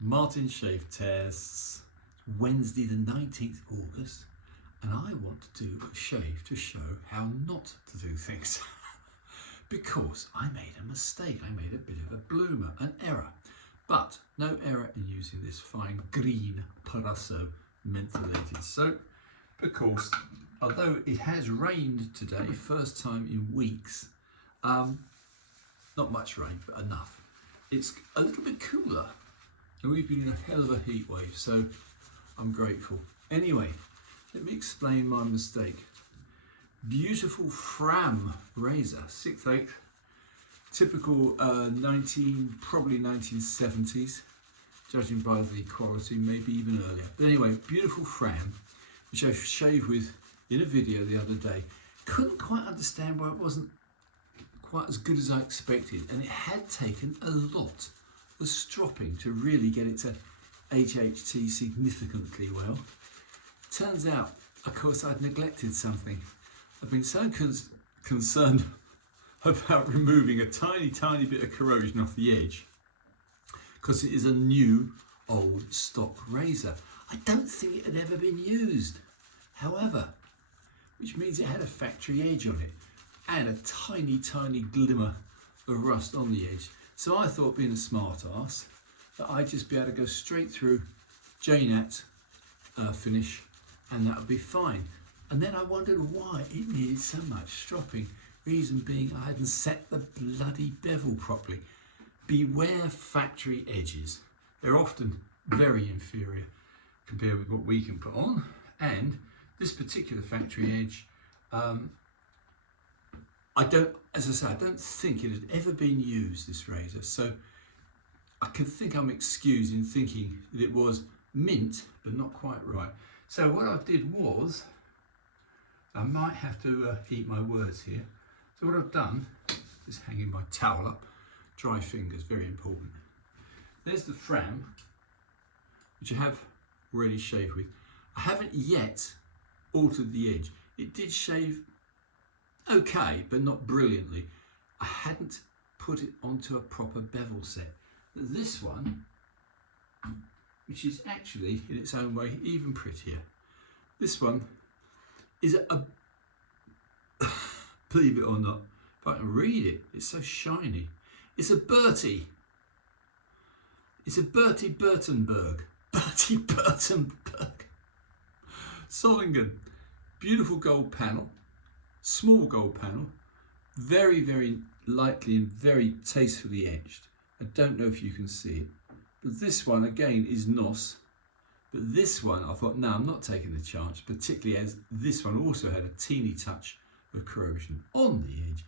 Martin Shave Tests, Wednesday the 19th of August, and I want to do a shave to show how not to do things. Because I made a mistake, I made a bit of a bloomer, an error. But no error in using this fine green Paraso mentholated soap, because although it has rained today, first time in weeks, not much rain, but enough. It's a little bit cooler, and we've been in a hell of a heat wave, so I'm grateful. Anyway, let me explain my mistake. Beautiful Fram razor, 6/8, typical probably 1970s, judging by the quality, maybe even earlier. But anyway, beautiful Fram, which I shaved with in a video the other day. Couldn't quite understand why it wasn't quite as good as I expected, and it had taken a lot of stropping to really get it to HHT significantly well. Turns out, of course, I'd neglected something. I've been so concerned about removing a tiny bit of corrosion off the edge, because it is a new old stock razor. I don't think it had ever been used, however, which means it had a factory edge on it and a tiny glimmer of rust on the edge. So I thought, being a smart ass, that I'd just be able to go straight through Jnat finish and that would be fine. And then I wondered why it needed so much stropping. Reason being, I hadn't set the bloody bevel properly. Beware factory edges. They're often very inferior compared with what we can put on. And this particular factory edge, I don't think it had ever been used, this razor. So I can think I'm excused in thinking that it was mint, but not quite right. So what I did was, I might have to eat my words here. So what I've done is hanging my towel up, dry fingers, very important. There's the Fram, which I have already shaved with. I haven't yet altered the edge. It did shave okay, but not brilliantly. I hadn't put it onto a proper bevel set. This one, which is actually in its own way even prettier. This one is a believe it or not, if I can read it, it's so shiny. It's a Bertie. It's a Bertie Burtenberg. Bertie Burtenberg. Solingen. Beautiful gold panel. Small gold panel. Very lightly and very tastefully etched. I don't know if you can see it. But this one again is NOS. But this one, I thought, no, I'm not taking the chance, particularly as this one also had a teeny touch of corrosion on the edge.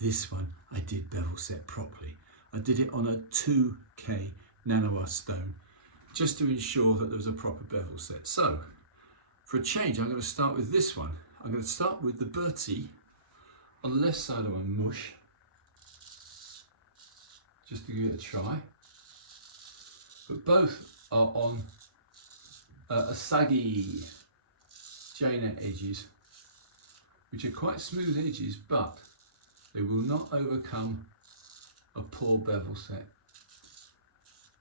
This one I did bevel set properly. I did it on a 2K nanoar stone, just to ensure that there was a proper bevel set. So, for a change, I'm going to start with this one. I'm going to start with the Bertie on the left side of my mush, just to give it a try. But both are on a saggy Jnat edges, which are quite smooth edges, but they will not overcome a poor bevel set.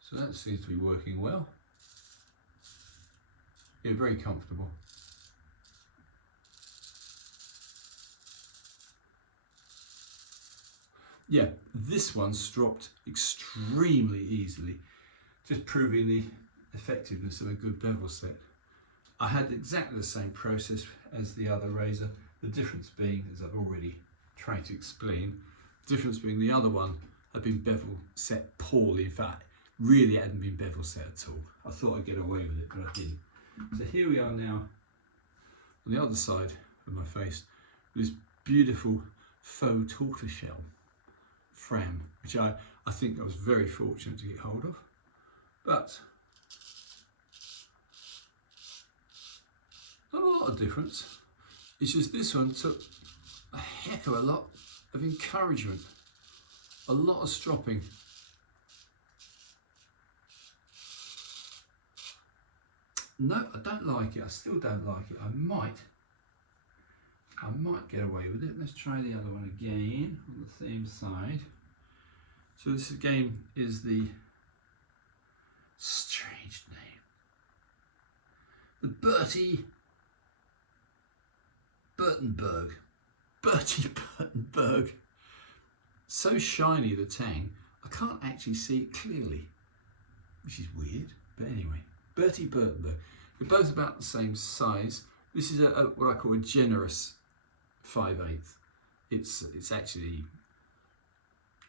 So that seems to be working well. Yeah, very comfortable. Yeah, this one stropped extremely easily, just proving the effectiveness of a good bevel set. I had exactly the same process as the other razor, the difference being, as I've already tried to explain, the difference being the other one had been bevel set poorly. In fact, really hadn't been bevel set at all. I thought I'd get away with it, but I didn't. So here we are now on the other side of my face with this beautiful faux tortoiseshell Fram, which I think I was very fortunate to get hold of. But not a lot of difference. It's just this one took a heck of a lot of encouragement, a lot of stropping. No, I don't like it. I still don't like it. I might get away with it. Let's try the other one again on the same side. So this again is the the Bertie Burtenberg. So shiny, the tang, I can't actually see it clearly, which is weird, but anyway. Bertie Burtenberg. They're both about the same size. This is what I call a generous 5/8. It's actually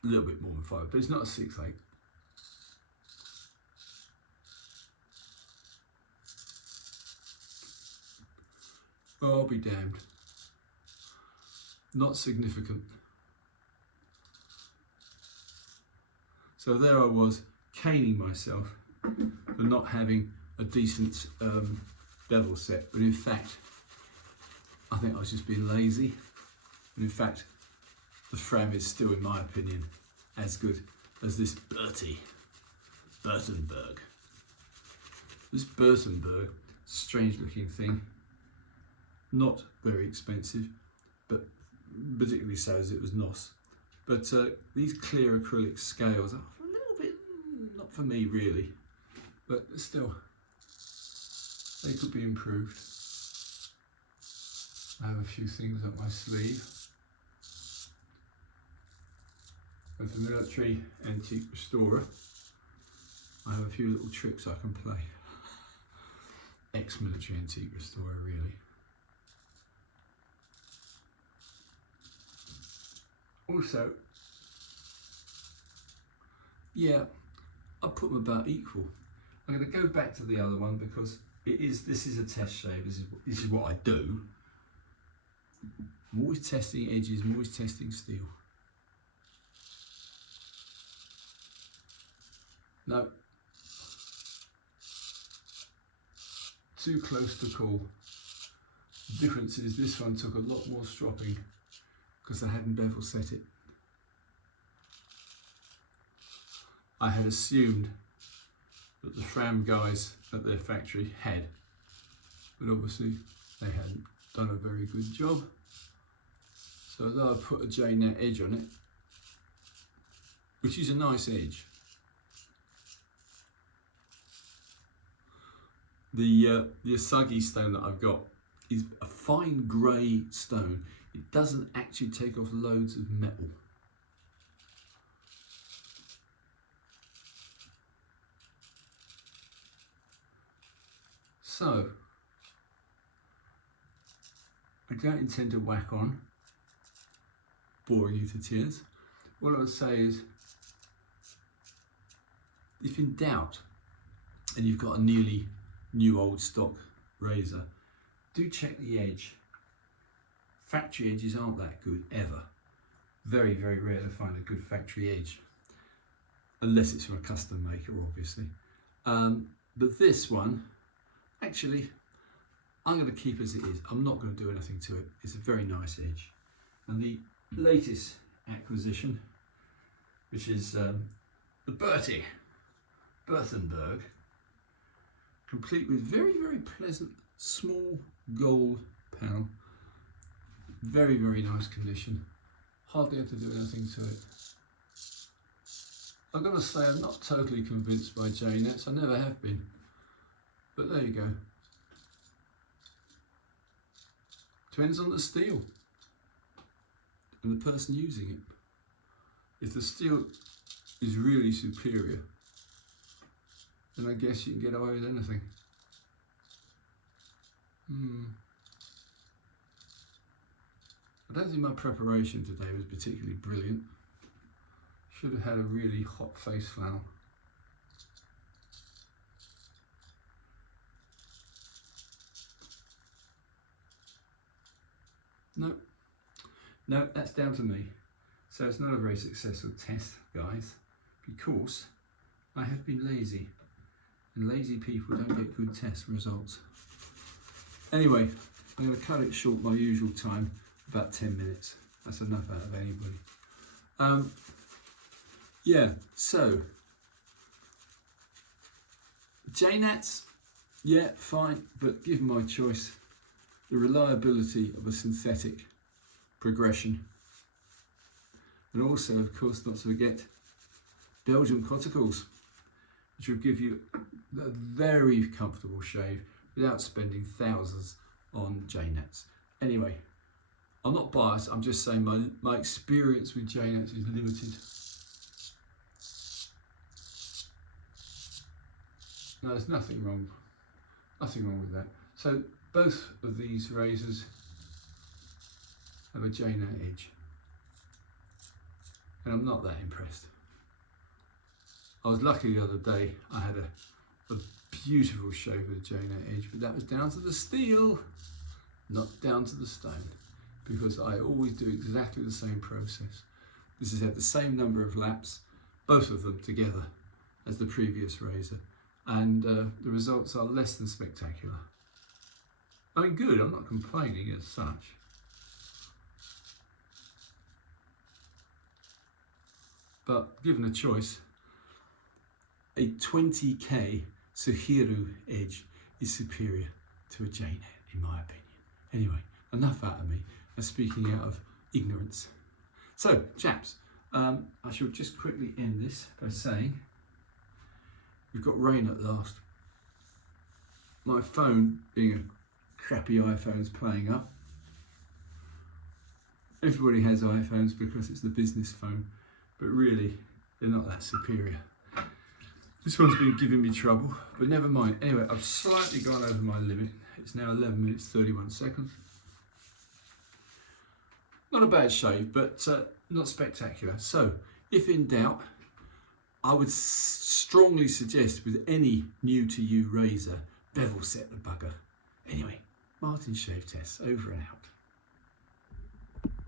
a little bit more than 5, but it's not a 6/8. Oh, I'll be damned. Not significant. So there I was, caning myself for not having a decent bevel set, but in fact, I think I was just being lazy. And in fact, the Fram is still, in my opinion, as good as this Burtenberg. This Burtenberg, strange looking thing, not very expensive, but particularly so as it was NOS. But these clear acrylic scales are a little bit, not for me really, but still, they could be improved. I have a few things up my sleeve. As a military antique restorer, I have a few little tricks I can play. Ex-military antique restorer, really. Also, yeah, I put them about equal. I'm going to go back to the other one because this is a test shave. This is what I do. I'm always testing edges, I'm always testing steel. No, too close to call. The difference is this one took a lot more stropping because I hadn't bevel set it. I had assumed that the Fram guys at their factory had, but obviously they hadn't done a very good job. So although I put a Jnat edge on it, which is a nice edge, the Asagi stone that I've got is a fine grey stone. It doesn't actually take off loads of metal. So, I don't intend to whack on, boring you to tears. What I would say is, if in doubt, and you've got a nearly new old stock razor, do check the edge. Factory edges aren't that good, ever. Very, very rare to find a good factory edge, unless it's from a custom maker, obviously. But this one, actually, I'm going to keep as it is. I'm not going to do anything to it. It's a very nice edge. And the latest acquisition, which is the Bertie Burtenberg, complete with very, very pleasant small gold panel. Very, very nice condition. Hardly had to do anything to it. I've got to say, I'm not totally convinced by Jnats. I never have been. But there you go. Depends on the steel and the person using it. If the steel is really superior, then I guess you can get away with anything. I don't think my preparation today was particularly brilliant. Should have had a really hot face flannel. No, that's down to me. So it's not a very successful test, guys, because I have been lazy, and lazy people don't get good test results. Anyway, I'm going to cut it short my usual time, about 10 minutes. That's enough out of anybody. Yeah, so Jnats, yeah, fine, but given my choice, the reliability of a synthetic progression, and also, of course, not to forget Belgian coticles, which will give you a very comfortable shave, without spending thousands on Jnats. Anyway, I'm not biased, I'm just saying my experience with Jnats is limited. No, there's nothing wrong with that. So both of these razors have a Jnat edge, and I'm not that impressed. I was lucky the other day, I had a beautiful shave with a Jnat edge, but that was down to the steel, not down to the stone, because I always do exactly the same process. This has had the same number of laps, both of them together, as the previous razor, and the results are less than spectacular. I mean, good, I'm not complaining as such. But given a choice, a 20k Suhiru edge is superior to a Jnat, in my opinion. Anyway, enough out of me, and speaking out of ignorance. So, chaps, I shall just quickly end this by saying, we've got rain at last. My phone, being a crappy iPhone, is playing up. Everybody has iPhones because it's the business phone, but really, they're not that superior. This one's been giving me trouble, but never mind. Anyway, I've slightly gone over my limit. It's now 11 minutes 31 seconds. Not a bad shave, but not spectacular. So, if in doubt, I would strongly suggest with any new to you razor, bevel set the bugger. Anyway, Martin Shave Tests, over and out.